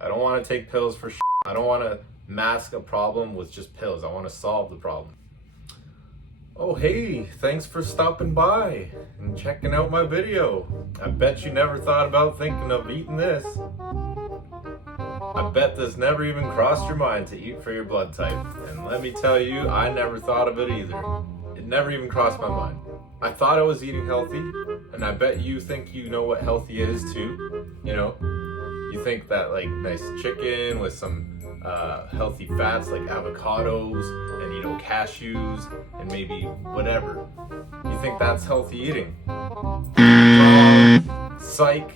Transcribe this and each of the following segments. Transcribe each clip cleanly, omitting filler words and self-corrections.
I don't want to take pills for shit. I don't want to mask a problem with just pills. I want to solve the problem. Oh hey, thanks for stopping by and checking out my video. I bet you never thought about thinking of eating this. I bet this never even crossed your mind to eat for your blood type. And let me tell you, I never thought of it either. It never even crossed my mind. I thought I was eating healthy, and I bet you think you know what healthy is too. You know, you think that like nice chicken with some healthy fats like avocados and cashews and maybe whatever. You think that's healthy eating. Psych,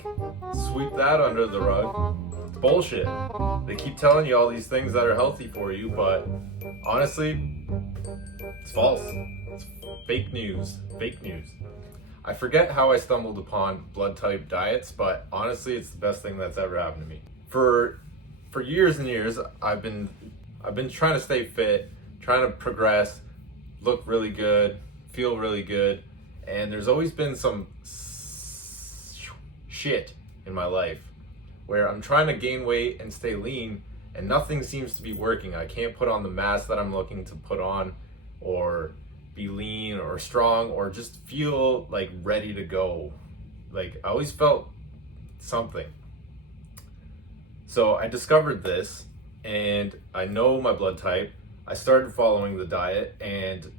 sweep that under the rug. It's bullshit. They keep telling you all these things that are healthy for you, but honestly, it's false. It's fake news. Fake news. I forget how I stumbled upon blood type diets, but honestly, it's the best thing that's ever happened to me. For years and years, I've been trying to stay fit, trying to progress, look really good, feel really good, and there's always been some shit in my life where I'm trying to gain weight and stay lean, and nothing seems to be working. I can't put on the mass that I'm looking to put on, or be lean or strong, or just feel like ready to go. Like I always felt something. So I discovered this, and I know my blood type. I started following the diet, and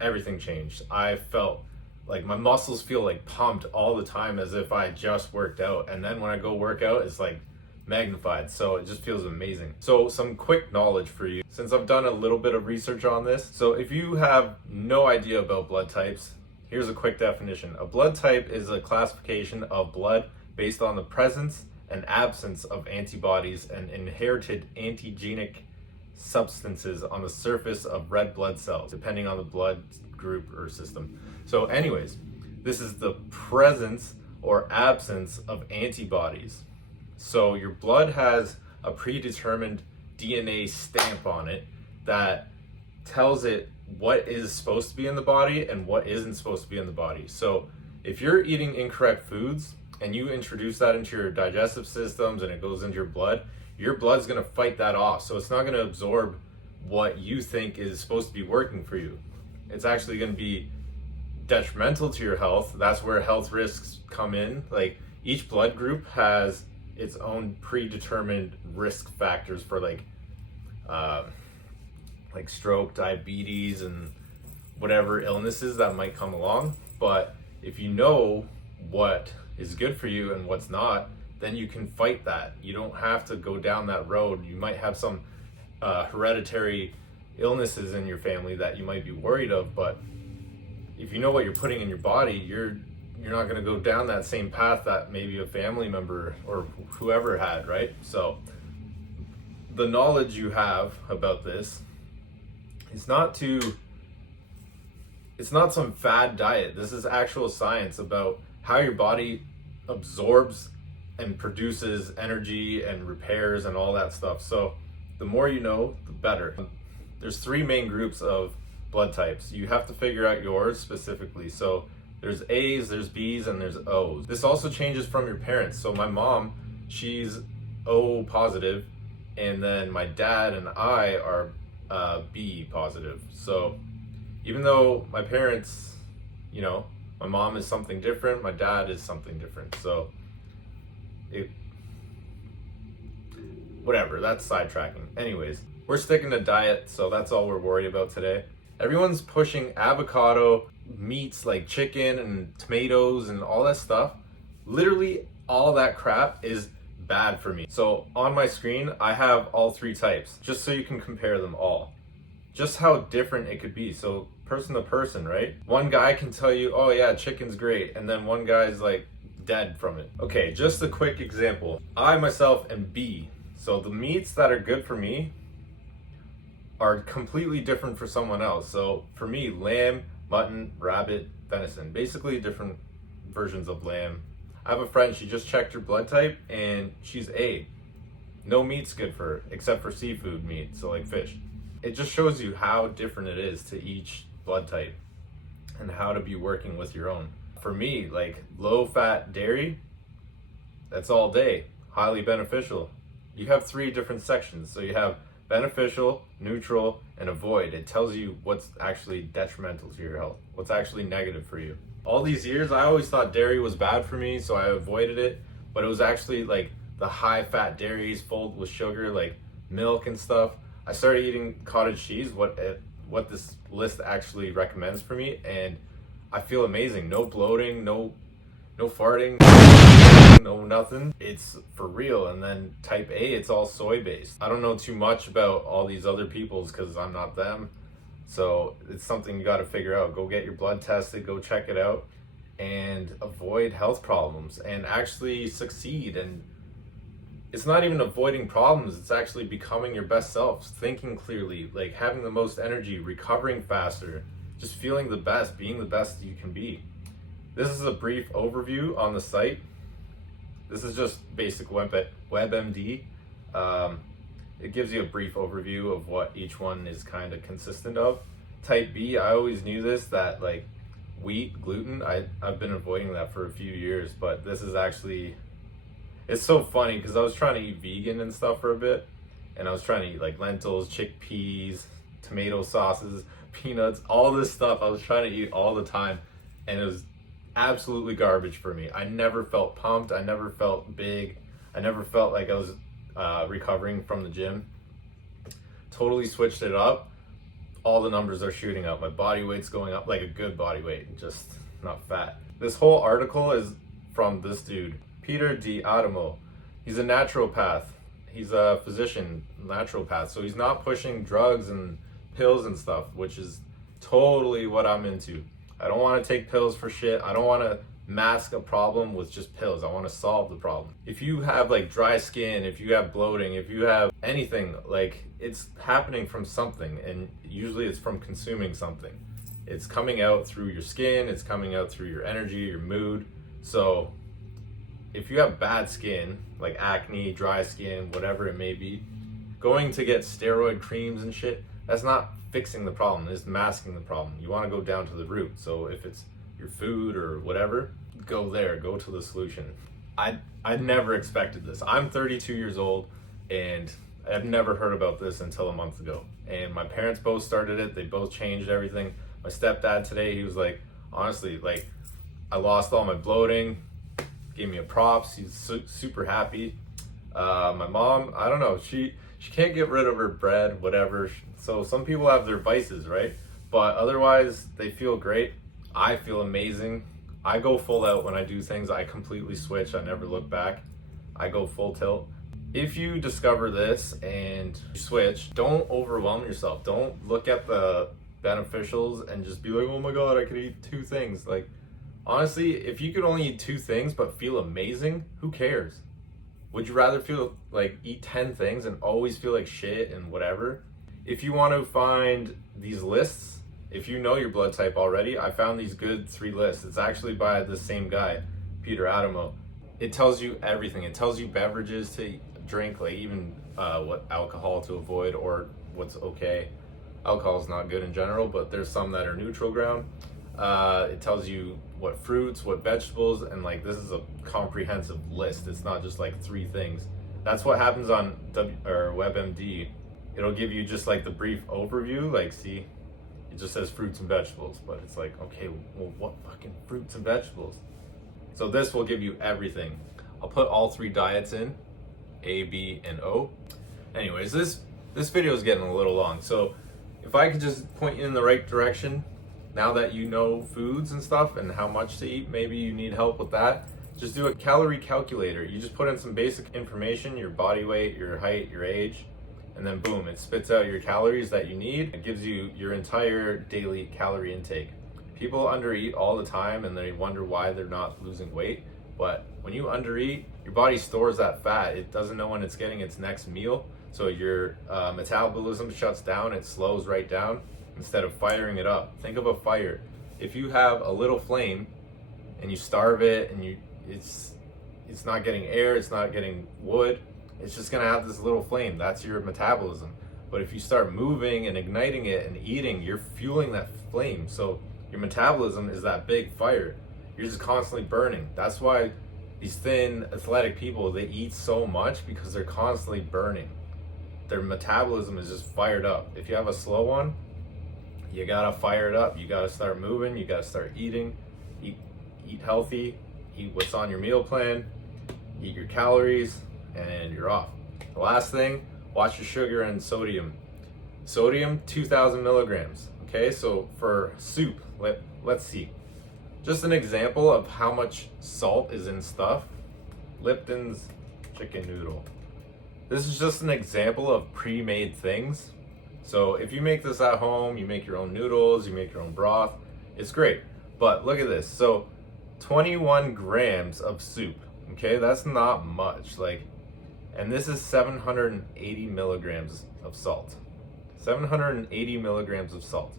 everything changed. I felt like my muscles feel like pumped all the time, as if I just worked out. And then when I go work out, it's like magnified. So it just feels amazing. So some quick knowledge for you, since I've done a little bit of research on this. So if you have no idea about blood types, here's a quick definition. A blood type is a classification of blood based on the presence and absence of antibodies and inherited antigenic substances on the surface of red blood cells, depending on the blood group or system. So anyways, this is the presence or absence of antibodies. So your blood has a predetermined DNA stamp on it that tells it what is supposed to be in the body and what isn't supposed to be in the body. So if you're eating incorrect foods and you introduce that into your digestive systems and it goes into your blood's gonna fight that off. So it's not gonna absorb what you think is supposed to be working for you. It's actually gonna be detrimental to your health. That's where health risks come in. Like each blood group has its own predetermined risk factors for like stroke, diabetes, and whatever illnesses that might come along. But if you know what is good for you and what's not, then you can fight that. You don't have to go down that road. You might have some hereditary illnesses in your family that you might be worried of, but if you know what you're putting in your body, you're not going to go down that same path that maybe a family member or whoever had, right? So the knowledge you have about this is it's not some fad diet. This is actual science about how your body absorbs and produces energy and repairs and all that stuff. So the more you know, the better. There's 3 main groups of blood types. You have to figure out yours specifically. So there's A's, there's B's, and there's O's. This also changes from your parents. So my mom, she's O positive, and then my dad and I are B positive. So even though my parents, my mom is something different, my dad is something different. So whatever, that's sidetracking. Anyways, we're sticking to diet, so that's all we're worried about today. Everyone's pushing avocado, meats like chicken and tomatoes and all that stuff. Literally all that crap is bad for me. So on my screen, I have all 3 types, just so you can compare them all. Just how different it could be. So person to person, right? One guy can tell you, oh yeah, chicken's great. And then one guy's like dead from it. Okay, just a quick example. I myself am B. So the meats that are good for me are completely different for someone else. So for me, lamb, mutton, rabbit, venison, basically different versions of lamb. I have a friend, she just checked her blood type and she's A. No meat's good for her except for seafood meat, so like fish. It just shows you how different it is to each blood type and how to be working with your own. For me, like low fat dairy, that's all day, highly beneficial. you have 3 different sections. So you have beneficial, neutral, and avoid. It tells you what's actually detrimental to your health, what's actually negative for you. All these years, I always thought dairy was bad for me, so I avoided it. But it was actually like the high-fat dairies full with sugar, like milk and stuff. I started eating cottage cheese, what this list actually recommends for me, and I feel amazing. No bloating, no farting, no nothing. It's for real. And then type A, it's all soy based. I don't know too much about all these other people's because I'm not them. So it's something you got to figure out. Go get your blood tested, go check it out, and avoid health problems and actually succeed. And it's not even avoiding problems, it's actually becoming your best self, thinking clearly, like having the most energy, recovering faster, just feeling the best, being the best you can be. This is a brief overview on the site. This is just basic WebMD. It gives you a brief overview of what each one is kind of consistent of. Type B, I always knew this, that like wheat, gluten, I've been avoiding that for a few years, but this is actually, it's so funny because I was trying to eat vegan and stuff for a bit, and I was trying to eat like lentils, chickpeas, tomato sauces, peanuts, all this stuff I was trying to eat all the time, and it was absolutely garbage for me. I never felt pumped, I never felt big, I never felt like I was recovering from the gym. Totally switched it up. All the numbers are shooting up. My body weight's going up, like a good body weight, just not fat. This whole article is from this dude, Peter D'Adamo. He's a naturopath. He's a physician, naturopath. So he's not pushing drugs and pills and stuff, which is totally what I'm into. I don't want to take pills for shit. I don't want to mask a problem with just pills. I want to solve the problem. If you have like dry skin, if you have bloating, if you have anything, like it's happening from something, and usually it's from consuming something. It's coming out through your skin, it's coming out through your energy, your mood. So if you have bad skin, like acne, dry skin, whatever it may be, going to get steroid creams and shit, that's not fixing the problem, it's masking the problem. You want to go down to the root. So if it's your food or whatever, go there, go to the solution. I never expected this. I'm 32 years old and I've never heard about this until a month ago. And my parents both started it, they both changed everything. My stepdad today, he was like, honestly, like I lost all my bloating, gave me a props, he's super happy. My mom, I don't know, she can't get rid of her bread, whatever. So some people have their vices, right? But otherwise, they feel great. I feel amazing. I go full out when I do things. I completely switch. I never look back. I go full tilt. If you discover this and you switch, don't overwhelm yourself. Don't look at the beneficials and just be like, oh my God, I could eat 2 things. Like, honestly, if you could only eat 2 things but feel amazing, who cares? Would you rather feel like eat 10 things and always feel like shit and whatever? If you want to find these lists, if you know your blood type already, I found these good 3 lists. It's actually by the same guy, Peter Adamo. It tells you everything. It tells you beverages to drink, like even what alcohol to avoid or what's okay. Alcohol is not good in general, but there's some that are neutral ground. It tells you what fruits, what vegetables, and like this is a comprehensive list. It's not just like 3 things. That's what happens on WebMD. It'll give you just like the brief overview, like see, it just says fruits and vegetables, but it's like, okay, well, what fucking fruits and vegetables? So this will give you everything. I'll put all 3 diets in, A, B, and O. Anyways, this video is getting a little long, so if I could just point you in the right direction, now that you know foods and stuff and how much to eat, maybe you need help with that, just do a calorie calculator. You just put in some basic information, your body weight, your height, your age, and then boom, it spits out your calories that you need. It gives you your entire daily calorie intake. People undereat all the time and they wonder why they're not losing weight. But when you undereat, your body stores that fat. It doesn't know when it's getting its next meal. So your metabolism shuts down, it slows right down instead of firing it up. Think of a fire. If you have a little flame and you starve it and it's not getting air, it's not getting wood, it's just gonna have this little flame. That's your metabolism. But if you start moving and igniting it and eating, you're fueling that flame. So your metabolism is that big fire. You're just constantly burning. That's why these thin, athletic people, they eat so much because they're constantly burning. Their metabolism is just fired up. If you have a slow one, you gotta fire it up. You gotta start moving. You gotta start eating. Eat healthy. Eat what's on your meal plan. Eat your calories, and you're off. The last thing, watch your sugar and sodium. Sodium, 2,000 milligrams. Okay, so for soup, let's see. Just an example of how much salt is in stuff. Lipton's chicken noodle. This is just an example of pre-made things. So if you make this at home, you make your own noodles, you make your own broth, it's great. But look at this. So 21 grams of soup. Okay, that's not much. And this is 780 milligrams of salt. 780 milligrams of salt.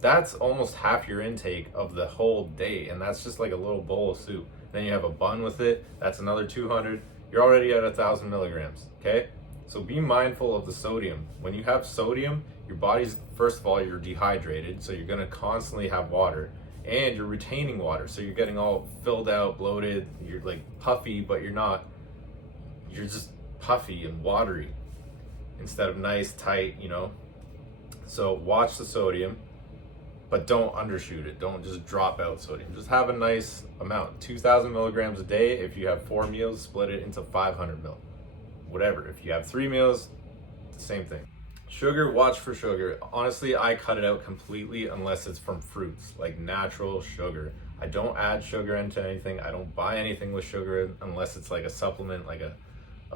That's almost half your intake of the whole day, and that's just like a little bowl of soup. Then you have a bun with it, that's another 200. You're already at 1,000 milligrams, okay? So be mindful of the sodium. When you have sodium, your body's, first of all, you're dehydrated, so you're gonna constantly have water, and you're retaining water, so you're getting all filled out, bloated, you're like puffy, but you're not. You're just puffy and watery instead of nice, tight, So watch the sodium. But don't undershoot it. Don't just drop out sodium. Just have a nice amount. 2,000 milligrams a day. If you have 4 meals, split it into 500 mil. Whatever. If you have 3 meals, the same thing. Sugar, watch for sugar. Honestly, I cut it out completely unless it's from fruits, like natural sugar. I don't add sugar into anything. I don't buy anything with sugar unless it's like a supplement, like a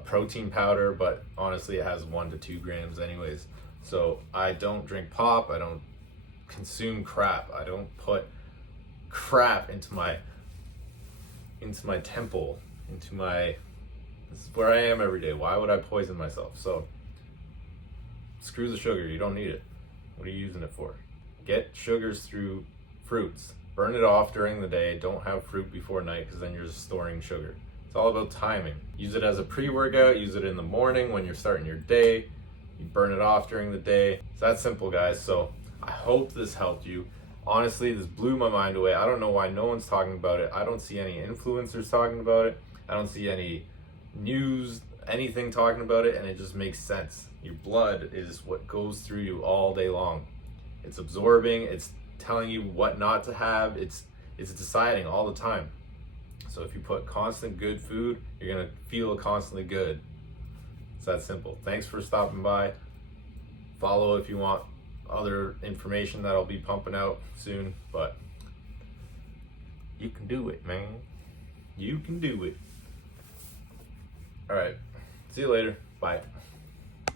protein powder, but honestly, it has 1 to 2 grams anyways. So I don't drink pop. I don't consume crap. I don't put crap into my temple, this is where I am every day. Why would I poison myself? So screw the sugar. You don't need it. What are you using it for? Get sugars through fruits. Burn it off during the day. Don't have fruit before night, because then you're just storing sugar. It's all about timing. Use it as a pre-workout. Use it in the morning when you're starting your day. You burn it off during the day. It's that simple, guys. So I hope this helped you. Honestly, this blew my mind away. I don't know why no one's talking about it. I don't see any influencers talking about it. I don't see any news, anything talking about it, and it just makes sense. Your blood is what goes through you all day long. It's absorbing, it's telling you what not to have, it's deciding all the time. So if you put constant good food, you're gonna feel constantly good. It's that simple. Thanks for stopping by. Follow if you want other information that I'll be pumping out soon, but you can do it, man. You can do it. All right, see you later. Bye.